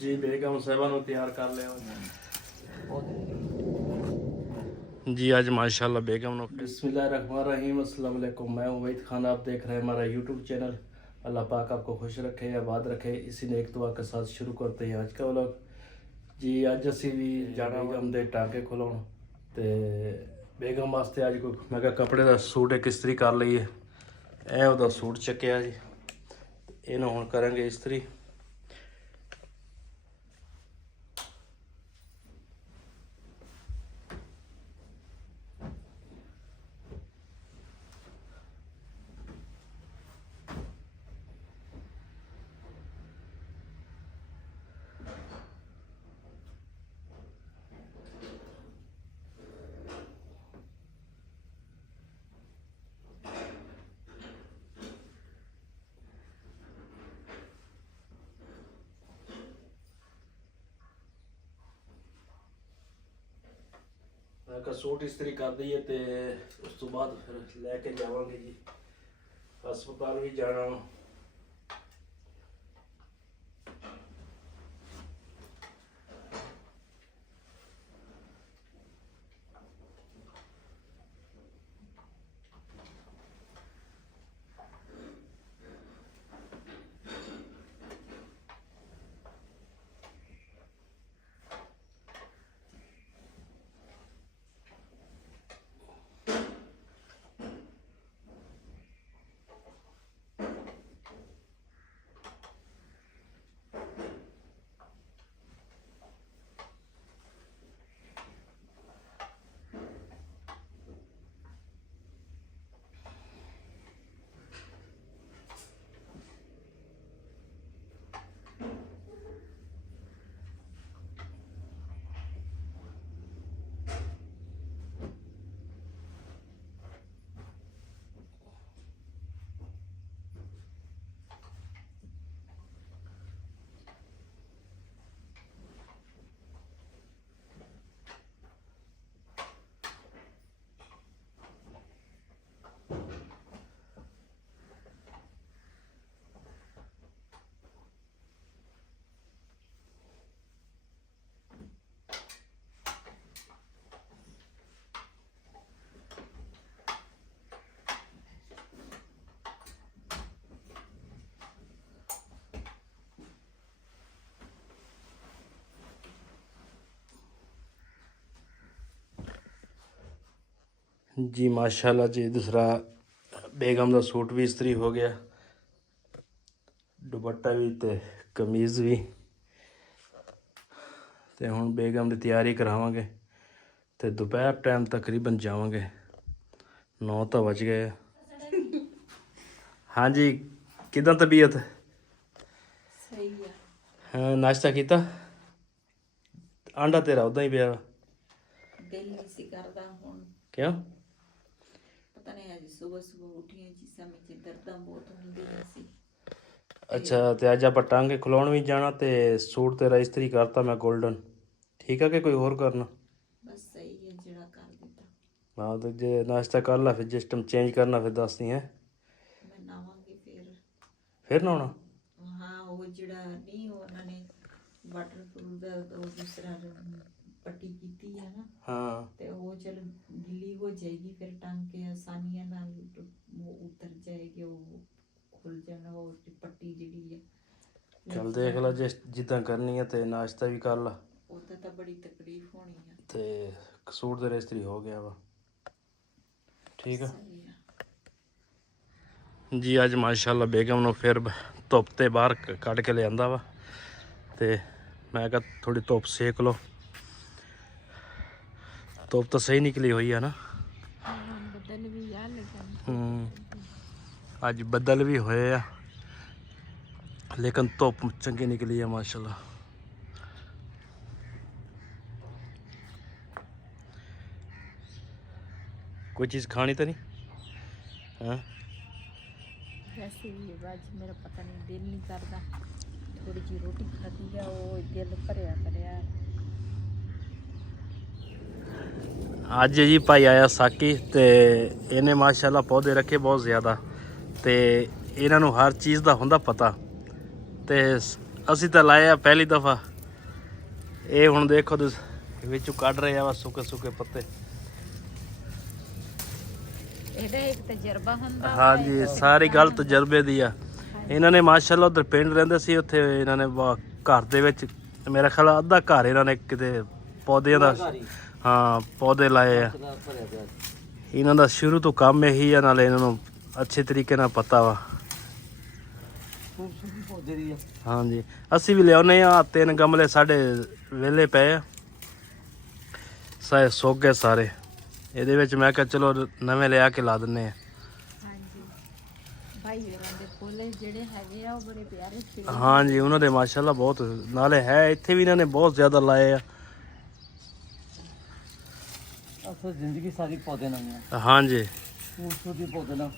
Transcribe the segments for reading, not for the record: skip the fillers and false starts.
जी बेगम साहबा ਨੂੰ ਤਿਆਰ ਕਰ ਲਿਆ जी आज माशाल्लाह बेगम ने बिस्मिल्लाहिर्रहमानिर्रहीम अस्सलाम वालेकुम। मैं उवैद खान, आप देख रहे हैं हमारा यूट्यूब चैनल। अल्लाह पाक आपको खुश रखे, आबाद रखे, इसी नेक दुआ के साथ शुरू करते हैं आज का व्लॉग। जी अज असी भी जाना बेगम दे टांके खुलाउण ते बेगम वास्ते अज कोई मैं कहा कपड़े का सूट एक इस्त्री कर लईए। ਇਹ ਉਹਦਾ सूट ਚੱਕਿਆ जी, ਇਹਨੂੰ ਹੁਣ ਕਰਾਂਗੇ ਇਸਤਰੀ। का सूट इस्त्री कर दईए तो उस तो बाद फिर लैके जावांगे जी, हस्पताल भी जाना। जी माशाल्लाह जी, दूसरा बेगम का सूट भी इस्त्री हो गया, दुपट्टा भी ते कमीज़ भी। तो हुण बेगम की तैयारी करावांगे तो दोपहर टाइम तकरीबन जावांगे, 9 तो बज गए। हाँ जी, किदां तबीयत? सही है। हाँ नाश्ता किया? आंडा तेरा उदा ही पिया दिल नहीं सी करदा हुण। क्यों? पता नहीं अज सुबह सुबह उठी जिसमें में दर्दां बहुत होंदियां सी। अच्छा तो अज आप टांगे खुलाउण भी जाना तो सूट तेरा इस्त्री करता मैं गोल्डन, ठीक है कि कोई होर करना? बस सही है जिहड़ा कर दिता। हाँ तो जे नाश्ता कर ला फिर जिस टाइम चेंज करना फिर दसदी है। मैं नहावांगी फिर नहाना? हाँ वो जिहड़ा नहीं उन्होंने वाटरप्रूफ दा वो दूसरा पट्टी कीती है ना, हाँ तो वो चल गिल्ली हो जाएगी, फिर टांके आसानियां नाल वो उतर जाएगी, वो खुल जाना वो पट्टी जिहड़ी है। चल देख ला जिस जिद्दां करनी है तो नाश्ता भी कर ला। उदा तो बड़ी तकलीफ होनी है। तो सूट तेरा इस्त्री हो गया वा, ठीक है सही है। जी। अज माशाल्लाह बेगम ने फिर धुप ते बाहर कढ़ के लिया वा, तो मैं कहा थोड़ी धुप सेक लो। धुप तो सही निकली हुई है ना। बदल भी यार अज बदल भी होए आ, लेकिन धुप चंगी निकली है माशाल्लाह। कोई चीज़ खानी तो नहीं? हाँ वैसे ही आज मेरा पता नहीं दिल नहीं करता, थोड़ी जी रोटी खाती है वो दिल भरिया भरिया। अज जी भाई आया साकी ते इन्हें माशाल्लाह पौधे रखे बहुत ज़्यादा, तो इन्हों हर चीज़ का होंदा पता, तो ਅਸੀਂ ਤਾਂ ਲਾਏ ਆ ਪਹਿਲੀ ਦਫਾ। ਇਹ ਹੁਣ ਦੇਖੋ ਤੁਸੀਂ ਵਿੱਚੋਂ ਕੱਢ ਰਹੇ ਆ ਸੁੱਕੇ ਸੁੱਕੇ ਪੱਤੇ। ਇਹਦਾ ਇੱਕ ਤਜਰਬਾ ਹੁੰਦਾ। ਹਾਂਜੀ, ਸਾਰੀ ਗੱਲ ਤਜਰਬੇ ਦੀ ਆ। ਇਹਨਾਂ ਨੇ ਮਾਸ਼ਾਅੱਲਾ ਉਧਰ ਪਿੰਡ ਰਹਿੰਦੇ ਸੀ, ਉੱਥੇ ਇਹਨਾਂ ਨੇ ਘਰ ਦੇ ਵਿੱਚ ਮੇਰਾ ਖਿਆਲ ਅੱਧਾ ਘਰ ਇਹਨਾਂ ਨੇ ਕਿਤੇ ਪੌਦਿਆਂ ਦਾ, ਹਾਂ ਪੌਦੇ ਲਾਏ ਆ। ਇਹਨਾਂ ਦਾ ਸ਼ੁਰੂ ਤੋਂ ਕੰਮ ਇਹੀ ਆ, ਨਾਲੇ ਇਹਨਾਂ ਨੂੰ ਅੱਛੇ ਤਰੀਕੇ ਨਾਲ ਪਤਾ ਵਾ। ਹਾਂਜੀ, ਅਸੀਂ ਵੀ ਲਿਆਉਂਦੇ ਆ। 3 ਗਮਲੇ ਸਾਡੇ ਵਿਹਲੇ ਪਏ ਆ, ਸਾਰੇ ਸੁੱਕ ਗਏ ਸਾਰੇ। ਇਹਦੇ ਵਿੱਚ ਮੈਂ ਕਿਹਾ ਚਲੋ ਨਵੇਂ ਲਿਆ ਕੇ ਲਾ ਦਿੰਨੇ ਆ। ਭਾਈ ਵੀਰਾਂ ਦੇ ਫੁੱਲ ਜਿਹੜੇ ਹੈਗੇ ਆ ਉਹ ਬੜੇ ਪਿਆਰੇ ਸੀ। ਹਾਂਜੀ, ਉਹਨਾਂ ਦੇ ਮਾਸ਼ਾਅੱਲਾ ਬਹੁਤ, ਨਾਲੇ ਹੈ ਇੱਥੇ ਵੀ ਇਹਨਾਂ ਨੇ ਬਹੁਤ ਜ਼ਿਆਦਾ ਲਾਏ ਆ। ਅਸਲ ਜ਼ਿੰਦਗੀ ਸਾਰੀ ਪੌਦੇ ਨਾਲ ਹੈ। ਹਾਂਜੀ, ਖੂਬਸੂਰਤੀ ਪੌਦੇ ਨਾਲ।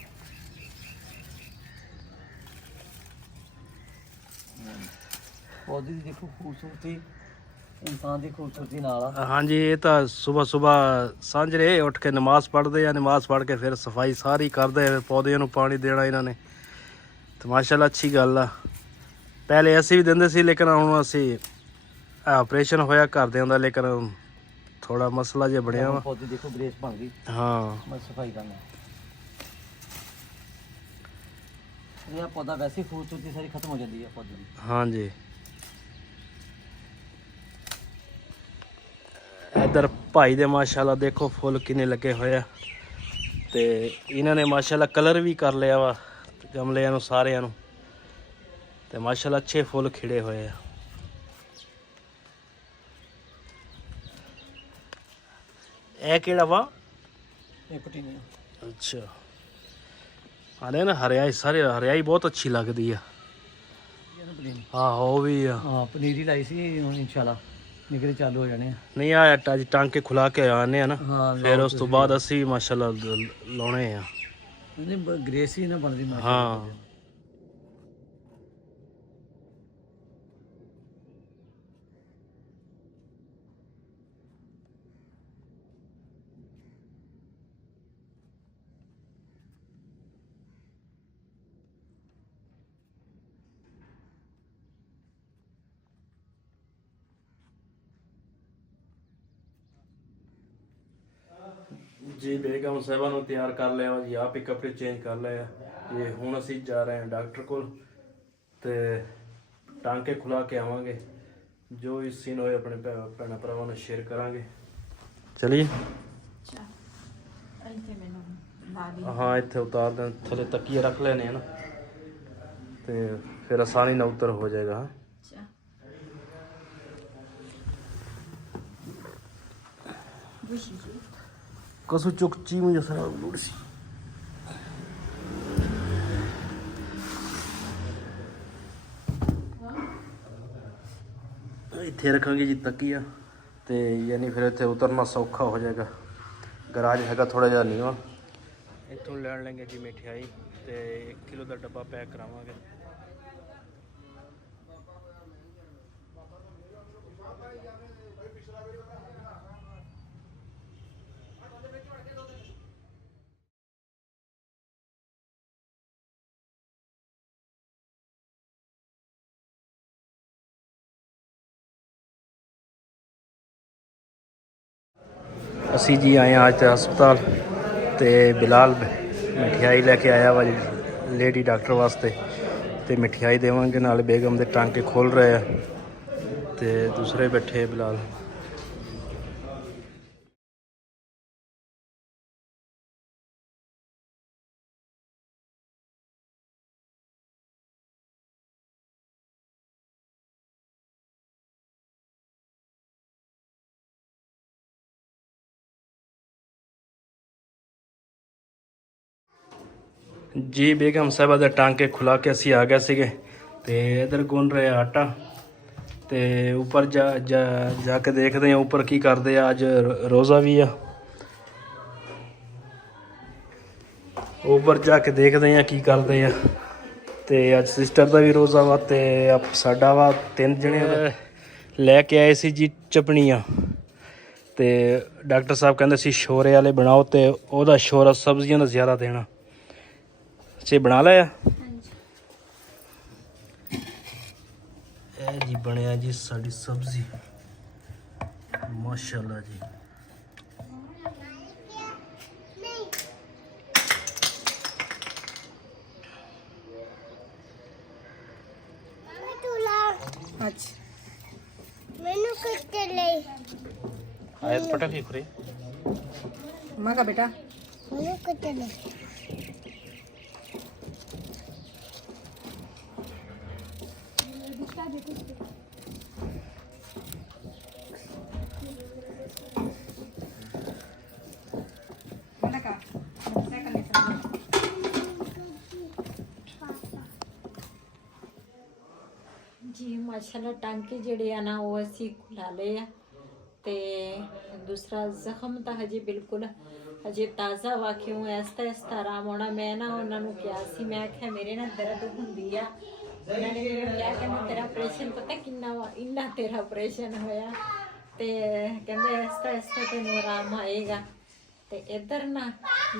ਪੌਦੇ ਦੀ ਦੇਖੋ ਖੂਬਸੂਰਤੀ ਇਨਸਾਨ ਦੀ ਖੂਬਸੂਰਤੀ ਨਾਲ ਆ। ਹਾਂਜੀ, ਇਹ ਤਾਂ ਸਵੇਰ ਸਾਂਝਰੇ ਉੱਠ ਕੇ ਨਮਾਜ਼ ਪੜ੍ਹਦੇ ਆ, ਨਮਾਜ਼ ਪੜ੍ਹ ਕੇ ਫਿਰ ਸਫਾਈ ਸਾਰੀ ਕਰਦੇ ਆ, ਪੌਦਿਆਂ ਨੂੰ ਪਾਣੀ ਦੇਣਾ ਇਹਨਾਂ ਨੇ। ਤੇ ਮਾਸ਼ਾਅੱਲਾ ਅੱਛੀ ਗੱਲ ਆ। ਪਹਿਲੇ ਅਸੀਂ ਵੀ ਦਿੰਦੇ ਸੀ, ਲੇਕਿਨ ਹੁਣ ਅਸੀਂ ਆਪਰੇਸ਼ਨ ਹੋਇਆ ਘਰਦਿਆਂ ਦਾ, ਲੇਕਿਨ ਥੋੜਾ ਮਸਲਾ ਜਿਹਾ ਬਣਿਆ ਵਾ। ਪੌਦੇ ਦੇਖੋ ਗ੍ਰੇਸ ਬਣ ਗਈ। ਹਾਂ, ਮੈਂ ਸਫਾਈ ਕਰਨਾ। ਇਹ ਪੌਦਾ ਵੈਸੇ ਖੂਬਸੂਰਤੀ ਸਾਰੀ ਖਤਮ ਹੋ ਜਾਂਦੀ ਹੈ ਪੌਦੇ ਦੀ। ਹਾਂਜੀ, ਇੱਧਰ ਭਾਈ ਦੇ ਮਾਸ਼ਾਅੱਲਾ ਦੇਖੋ ਫੁੱਲ ਕਿੰਨੇ ਲੱਗੇ ਹੋਏ ਆ। ਤੇ ਇਹਨਾਂ ਨੇ ਮਾਸ਼ਾਅੱਲਾ ਕਲਰ ਵੀ ਕਰ ਲਿਆ ਵਾ ਗਮਲਿਆਂ ਨੂੰ ਸਾਰਿਆਂ ਨੂੰ। ਤੇ ਮਾਸ਼ਾਅੱਲਾ ਅੱਛੇ ਫੁੱਲ ਖਿੜੇ ਹੋਏ ਆ। ਇਹ ਕਿਹੜਾ ਵਾ? ਇਹ ਪਟੀਨੀਆ। ਅੱਛਾ, ਆਲੇ ਨਾ ਹਰਿਆਈ, ਸਾਰੇ ਹਰਿਆਈ ਬਹੁਤ ਅੱਛੀ ਲੱਗਦੀ ਆ। ਹਾਂ, ਉਹ ਵੀ ਆ। ਹਾਂ, ਪਨੀਰੀ ਲਾਈ ਸੀ, ਹੁਣ ਇਨਸ਼ਾਅੱਲਾ ਨਿਕਲੇ ਚਾਲੂ ਹੋ ਜਾਣੇ ਆ। ਨਹੀਂ ਆ ਅੱਜ ਟਾਂਕੇ ਖੁਲਾ ਕੇ ਆਨੇ ਆ ਨਾ, ਹਾਂ, ਫਿਰ ਉਸ ਤੋਂ ਬਾਅਦ ਅਸੀਂ ਮਾਸ਼ਾਅੱਲਾ ਲਾਉਣੇ ਆ। ਨਹੀਂ ਗ੍ਰੇਸ ਹੀ ਨਾ ਬਣਦੀ ਮਾਸ਼ਾਅੱਲਾ। ਹਾਂ, ਜੀ ਬੇਗਮ ਸਾਹਿਬਾ ਨੂੰ ਤਿਆਰ ਕਰ ਲਿਆ ਵਾ ਜੀ, ਆਪ ਹੀ ਕੱਪੜੇ ਚੇਂਜ ਕਰ ਲਏ ਆ। ਤੇ ਹੁਣ ਅਸੀਂ ਜਾ ਰਹੇ ਹਾਂ ਡਾਕਟਰ ਕੋਲ, ਤੇ ਟਾਂਕੇ ਖੁਲਾ ਕੇ ਆਵਾਂਗੇ। ਜੋ ਵੀ ਸੀਨ ਹੋਏ ਆਪਣੇ ਭੈਣਾਂ ਭਰਾਵਾਂ ਨਾਲ ਸ਼ੇਅਰ ਕਰਾਂਗੇ। ਚਲਿਏ। ਹਾਂ, ਇੱਥੇ ਉਤਾਰ ਦੇਣ, ਥੱਲੇ ਤਕੀਏ ਰੱਖ ਲੈਣੇ ਹਨ, ਤੇ ਫਿਰ ਆਸਾਨੀ ਨਾਲ ਉੱਤਰ ਹੋ ਜਾਏਗਾ। कसं चुकची म्हणजे सरळ थोडीशी ਇੱਥੇ ਰੱਖਾਂਗੇ ਜੀ ਤਕੀਆ, ਤੇ ਯਾਨੀ ਫਿਰ ਇੱਥੇ ਉਤਰਨਾ ਸੌਖਾ ਹੋ ਜਾਏਗਾ। ਗਰਾਜ ਹੈਗਾ ਥੋੜਾ ਜਿਹਾ ਨੀਵਾਂ। ਇੱਥੋਂ ਲੈਣ ਲੈਂਗੇ ਜੀ ਮਠਿਆਈ, ਤੇ 1 ਕਿਲੋ ਦਾ ਡੱਬਾ ਪੈਕ ਕਰਾਵਾਂਗੇ। ਅਸੀਂ ਜੀ ਆਏ ਹਾਂ ਅੱਜ ਹਸਪਤਾਲ, ਤੇ ਬਿਲਾਲ ਮਠਿਆਈ ਲੈ ਕੇ ਆਇਆ ਵਾ ਜੀ ਲੇਡੀ ਡਾਕਟਰ ਵਾਸਤੇ, ਤੇ ਮਠਿਆਈ ਦੇਵਾਂਗੇ। ਨਾਲ ਬੇਗਮ ਦੇ ਟਾਂਕੇ ਖੋਲ ਰਹੇ ਆ, ਤੇ ਦੂਸਰੇ ਬੈਠੇ ਬਿਲਾਲ। ਜੀ ਬੇਗਮ ਸਾਹਿਬਾ ਦੇ ਟਾਂਕੇ ਖੁਲਾ ਕੇ ਅਸੀਂ ਆ ਗਏ ਸੀਗੇ, ਤੇ ਇਧਰ ਗੁੰਨ ਰਹੇ ਆਟਾ, ਤੇ ਉੱਪਰ ਜਾ ਕੇ ਦੇਖਦੇ ਆ ਉੱਪਰ ਕੀ ਕਰਦੇ ਆ। ਅੱਜ ਰੋਜ਼ਾ ਵੀ ਆ, ਉੱਪਰ ਜਾ ਕੇ ਦੇਖਦੇ ਆ ਕੀ ਕਰਦੇ ਆ। ਤੇ ਅੱਜ ਸਿਸਟਰ ਦਾ ਵੀ ਰੋਜ਼ਾ ਵਾ, ਤੇ ਸਾਡਾ ਵਾ। 3 ਜਣੇ ਲੈ ਕੇ ਆਏ ਸੀ ਜੀ ਚਪਣੀਆਂ, ਤੇ ਡਾਕਟਰ ਸਾਹਿਬ ਕਹਿੰਦੇ ਸੀ ਸ਼ੋਰੇ ਵਾਲੇ ਬਣਾਓ, ਤੇ ਉਹਦਾ ਸ਼ੋਰਾ ਸਬਜ਼ੀਆਂ ਦਾ ਜ਼ਿਆਦਾ ਦੇਣਾ। ਸੇ ਬਣਾ ਲਿਆ। ਇਹ ਜੀ ਬਣਿਆ ਜੀ ਸਾਡੀ ਸਬਜ਼ੀ ਮਾਸ਼ਾਅੱਲਾ ਜੀ। मैंने कुछ ले आयत पटाखे खुरे माँ का बेटा मैंने कुछ ले mana kak saya akan lihat ਜੀ ਮਾਸ਼ਾਅੱਲਾ ਟਾਂਕੇ ਜਿਹੜੇ ਆ ਨਾ ਉਹ ਅਸੀਂ ਖੁਲਾ ਲਏ ਆ ਤੇ ਦੂਸਰਾ ਜ਼ਖਮ ਤਾਂ ਹਜੇ ਬਿਲਕੁਲ ਹਜੇ ਤਾਜ਼ਾ ਵਾ ਕਿਉਂ ਇਸ ਤਰ੍ਹਾਂ ਆਰਾਮ ਆਉਣਾ। ਮੈਂ ਨਾ ਉਹਨਾਂ ਨੂੰ ਕਿਹਾ ਸੀ, ਮੈਂ ਕਿਹਾ ਮੇਰੇ ਨਾਲ ਦਰਦ ਹੁੰਦੀ ਆ। ਉਹਨਾਂ ਨੇ ਮੈਨੂੰ ਕਿਹਾ ਕਿ ਤੇਰਾ ਆਪਰੇਸ਼ਨ ਪਤਾ ਕਿੰਨਾ ਵਾ, ਇੰਨਾ ਤੇਰਾ ਆਪਰੇਸ਼ਨ ਹੋਇਆ ਤੇ ਕਹਿੰਦੇ ਇਸ ਤਰ੍ਹਾਂ ਤੈਨੂੰ ਆਰਾਮ ਆਏਗਾ। ਤੇ ਇੱਧਰ ਨਾ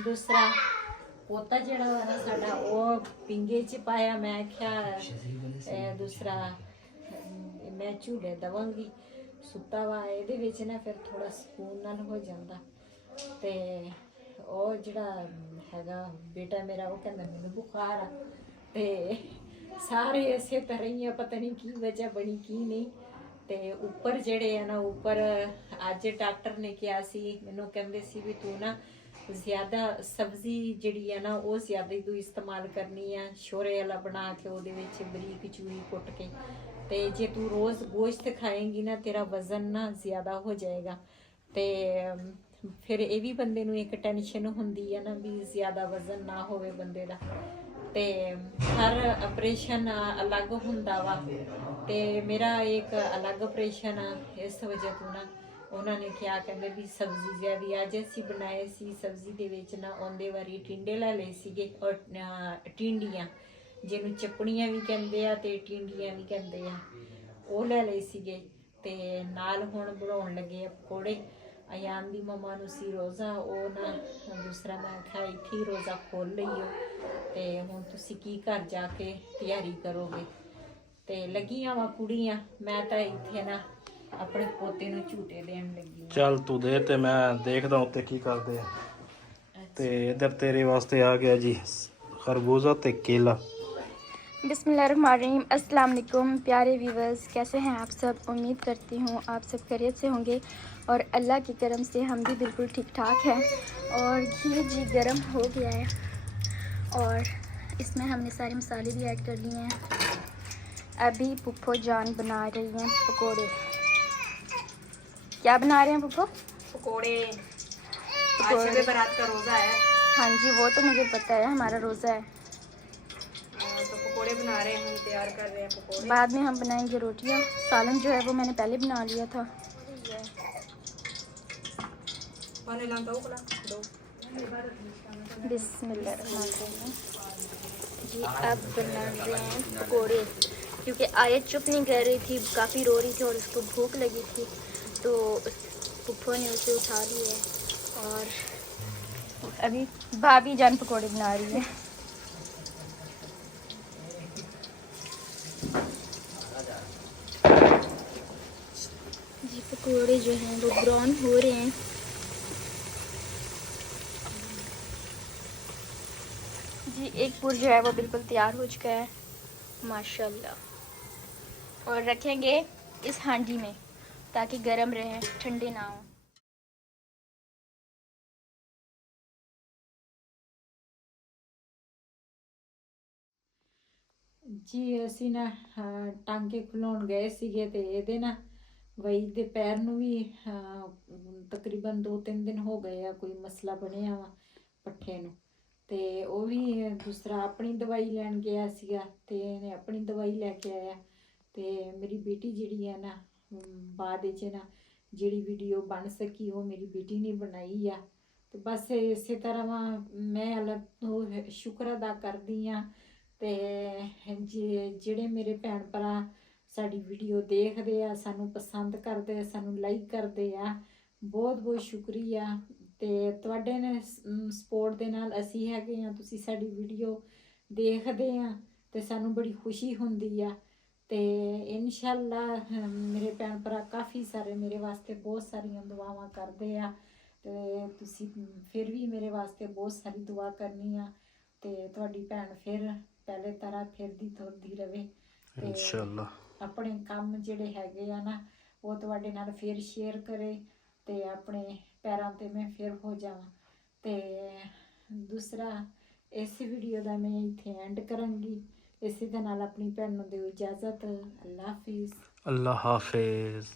ਦੂਸਰਾ ਪੋਤਾ ਜਿਹੜਾ ਵਾ ਨਾ ਸਾਡਾ ਉਹ ਪਿੰਗੇ 'ਚ ਪਾਇਆ। ਮੈਂ ਕਿਹਾ ਦੂਸਰਾ ਮੈਂ ਝੂਲੇ ਦਵਾਂਗੀ, ਸੁੱਤਾ ਵਾ ਇਹਦੇ ਵਿੱਚ ਨਾ ਫਿਰ ਥੋੜਾ ਸਕੂਨ ਨਾਲ ਹੋ ਜਾਂਦਾ। ਤੇ ਉਹ ਜਿਹੜਾ ਹੈਗਾ ਬੇਟਾ ਮੇਰਾ ਉਹ ਕਹਿੰਦਾ ਮੈਨੂੰ ਬੁਖਾਰ ਆ। ਤੇ ਸਾਰੇ ਇਸੇ ਤਰ੍ਹਾਂ ਹੀ ਆ, ਪਤਾ ਨਹੀਂ ਕੀ ਵਜ੍ਹਾ ਬਣੀ ਕੀ ਨਹੀਂ। ਤੇ ਉੱਪਰ ਜਿਹੜੇ ਆ ਨਾ ਉੱਪਰ ਅੱਜ ਡਾਕਟਰ ਨੇ ਕਿਹਾ ਸੀ, ਮੈਨੂੰ ਕਹਿੰਦੇ ਸੀ ਵੀ ਤੂੰ ਨਾ ਜ਼ਿਆਦਾ ਸਬਜ਼ੀ ਜਿਹੜੀ ਆ ਨਾ ਉਹ ਜ਼ਿਆਦਾ ਹੀ ਤੂੰ ਇਸਤੇਮਾਲ ਕਰਨੀ ਆ, ਸ਼ੋਰੇ ਵਾਲਾ ਬਣਾ ਕੇ ਉਹਦੇ ਵਿੱਚ ਬਰੀਕ ਚੂਰੀ ਕੁੱਟ ਕੇ। ਤੇ ਜੇ ਤੂੰ ਰੋਜ਼ ਗੋਸ਼ਤ ਖਾਏਂਗੀ ਨਾ ਤੇਰਾ ਵਜ਼ਨ ਨਾ ਜ਼ਿਆਦਾ ਹੋ ਜਾਏਗਾ। ਤੇ ਫਿਰ ਇਹ ਵੀ ਬੰਦੇ ਨੂੰ ਇੱਕ ਟੈਨਸ਼ਨ ਹੁੰਦੀ ਆ ਨਾ ਵੀ ਜ਼ਿਆਦਾ ਵਜ਼ਨ ਨਾ ਹੋਵੇ ਬੰਦੇ ਦਾ। ਤੇ ਹਰ ਆਪਰੇਸ਼ਨ ਅਲੱਗ ਹੁੰਦਾ ਵਾ ਤੇ ਮੇਰਾ ਇੱਕ ਅਲੱਗ ਆਪਰੇਸ਼ਨ ਆ। ਇਸ ਵਜ੍ਹਾ ਤੋਂ ਨਾ ਉਹਨਾਂ ਨੇ ਕਿਹਾ ਕਹਿੰਦੇ ਵੀ ਸਬਜ਼ੀ ਜ਼ਿਆਦੀ ਅੱਜ ਅਸੀਂ ਬਣਾਏ ਸੀ। ਸਬਜ਼ੀ ਦੇ ਵਿੱਚ ਨਾ ਆਉਂਦੇ ਵਾਰੀ ਟਿੰਡੇ ਲੈ ਲਏ ਸੀਗੇ ਔਰ ਟਿੰਡੀਆਂ ਜਿਹਨੂੰ ਚਪੜੀਆਂ ਵੀ ਕਹਿੰਦੇ ਆ ਤੇ ਟਿੰਡੀਆਂ ਵੀ ਕਹਿੰਦੇ ਆ, ਉਹ ਲੈ ਲਏ ਸੀਗੇ। ਤੇ ਨਾਲ ਹੁਣ ਬਣਾਉਣ ਲੱਗੇ ਆ ਪਕੌੜੇ। ਅਯਾਨ ਦੀ ਮਮਾ ਨੂੰ ਸੀ ਰੋਜ਼ਾ, ਉਹ ਨਾ ਦੂਸਰਾ ਮੈਂ ਕਿਹਾ ਇੱਥੇ ਹੀ ਰੋਜ਼ਾ ਖੋਲ ਲਈਓ ਤੇ ਹੁਣ ਤੁਸੀਂ ਕੀ ਘਰ ਜਾ ਕੇ ਤਿਆਰੀ ਕਰੋਗੇ। ਤੇ ਲੱਗੀਆਂ ਵਾ ਕੁੜੀਆਂ, ਮੈਂ ਤਾਂ ਇੱਥੇ ਨਾ ਆਪਣੇ ਪੋਤੇ ਨੂੰ ਝੂਟੇ ਦੇਣ ਲੱਗੀ। ਚੱਲ ਤੂੰ ਦੇ ਤੇ ਮੈਂ ਦੇਖਦਾ ਉੱਤੇ ਕੀ ਕਰਦੇ ਆ। ਤੇ ਇਧਰ ਤੇਰੇ ਵਾਸਤੇ ਆ ਗਿਆ ਜੀ खरबूजा ते केला। बिस्मिल्लाहिर्रहमानिर्रहीम, अस्सलाम वालेकुम प्यारे व्यूवर्स, कैसे हैं आप सब। उम्मीद करती हूँ आप सब खैरियत से होंगे और अल्लाह के करम से हम भी बिल्कुल ठीक ठाक हैं। और घी जी गर्म हो गया है और इसमें हमने सारे मसाले भी ऐड कर लिए हैं। अभी पुप्पो जान बना रही हैं पकोड़े। क्या बना रहे हैं पुप्पो? पकोड़े। आज शब बारात का रोज़ा है। हाँ जी वो तो मुझे पता है, हमारा रोज़ा है। तो पकोड़े बना रहे हैं, हम तैयार कर रहे हैं पकोड़े। बाद में हम बनाएंगे रोटियां। सालन जो है वो मैंने पहले बना लिया था। बिस्मिल्लाहिर्रहमानिर्रहीम जी, अब बना रहे हैं पकोड़े क्योंकि आयत चुप नहीं कर रही थी, काफ़ी रो रही थी और उसको भूख लगी थी तो पुप्पो ने उसे उठा लिया है और अभी भाभी जान पकोड़े बना रही है। जी पकोड़े जो हैं वो ब्राउन हो रहे हैं। जी एक पुर जो है वो बिल्कुल तैयार हो चुका है माशाल्लाह। और रखेंगे इस हांडी में ताकि गर्म रहे, ठंडे ना हो। ਜੀ ਅਸੀਂ ਨਾ ਟਾਂਕੇ ਖੁਲਾਉਣ ਗਏ ਸੀਗੇ ਤੇ ਇਹਦੇ ਨਾ ਵਈ ਦੇ ਪੈਰ ਨੂੰ ਵੀ ਤਕਰੀਬਨ 2-3 ਦਿਨ ਹੋ ਗਏ ਆ, ਕੋਈ ਮਸਲਾ ਬਣਿਆ ਵਾ ਪੱਠੇ ਨੂੰ। ਤੇ ਉਹ ਵੀ ਦੂਸਰਾ ਆਪਣੀ ਦਵਾਈ ਲੈਣ ਗਿਆ ਸੀਗਾ ਤੇ ਇਹਨੇ ਆਪਣੀ ਦਵਾਈ ਲੈ ਕੇ ਆਇਆ। ਤੇ ਮੇਰੀ ਬੇਟੀ ਜਿਹੜੀ ਆ ਨਾ ਬਾਅਦ ਵਿੱਚ ਨਾ ਜਿਹੜੀ ਵੀਡੀਓ ਬਣ ਸਕੀ ਉਹ ਮੇਰੀ ਬੇਟੀ ਨੇ ਬਣਾਈ ਆ। ਤੇ ਬਸ ਇਸੇ ਤਰ੍ਹਾਂ ਮੈਂ ਅੱਲਾਹ ਤੋਂ ਸ਼ੁਕਰ ਅਦਾ ਕਰਦੀ ਆ। ਤੇ ਜਿਹੜੇ ਮੇਰੇ ਭੈਣ ਭਰਾ ਸਾਡੀ ਵੀਡੀਓ ਦੇਖਦੇ ਆ, ਸਾਨੂੰ ਪਸੰਦ ਕਰਦੇ ਆ, ਸਾਨੂੰ ਲਾਈਕ ਕਰਦੇ ਆ, ਬਹੁਤ ਬਹੁਤ ਸ਼ੁਕਰੀਆ। ਤੇ ਤੁਹਾਡੇ ਨੇ ਸਪੋਰਟ ਦੇ ਨਾਲ ਅਸੀਂ ਹੈਗੇ ਆ, ਤੁਸੀਂ ਸਾਡੀ ਵੀਡੀਓ ਦੇਖਦੇ ਆ ਤੇ ਸਾਨੂੰ ਬੜੀ ਖੁਸ਼ੀ ਹੁੰਦੀ ਆ। ਤੇ ਇਨਸ਼ਾਅੱਲਾ ਮੇਰੇ ਭੈਣ ਭਰਾ ਕਾਫੀ ਸਾਰੇ ਮੇਰੇ ਵਾਸਤੇ ਬਹੁਤ ਸਾਰੀਆਂ ਦੁਆਵਾਂ ਕਰਦੇ ਆ ਤੇ ਤੁਸੀਂ ਫਿਰ ਵੀ ਮੇਰੇ ਵਾਸਤੇ ਬਹੁਤ ਸਾਰੀ ਦੁਆ ਕਰਨੀ ਆ ਤੇ ਤੁਹਾਡੀ ਭੈਣ ਫਿਰ ਪਹਿਲੇ ਤਰ੍ਹਾਂ ਫਿਰਦੀ ਤੁਰਦੀ ਰਵੇ ਤੇ इंशाल्लाह ਆਪਣੇ ਕੰਮ ਜਿਹੜੇ ਹੈਗੇ ਆ ਨਾ ਉਹ ਤੁਹਾਡੇ ਨਾਲ ਫਿਰ ਸ਼ੇਅਰ ਕਰੇ ਤੇ ਆਪਣੇ ਪੈਰਾਂ ਤੇ ਮੈਂ ਫਿਰ ਹੋ ਜਾਵਾਂ। ਤੇ ਦੂਸਰਾ ਇਸ ਵੀਡੀਓ ਦਾ ਮੈਂ ਇੱਥੇ ਐਂਡ ਕਰਾਂਗੀ। ਇਸੇ ਦੇ ਨਾਲ ਆਪਣੀ ਭੈਣ ਨੂੰ ਦਿਓ ਇਜਾਜ਼ਤ। ਅੱਲਾ ਹਾਫਿਜ਼। अल्लाह हाफिज।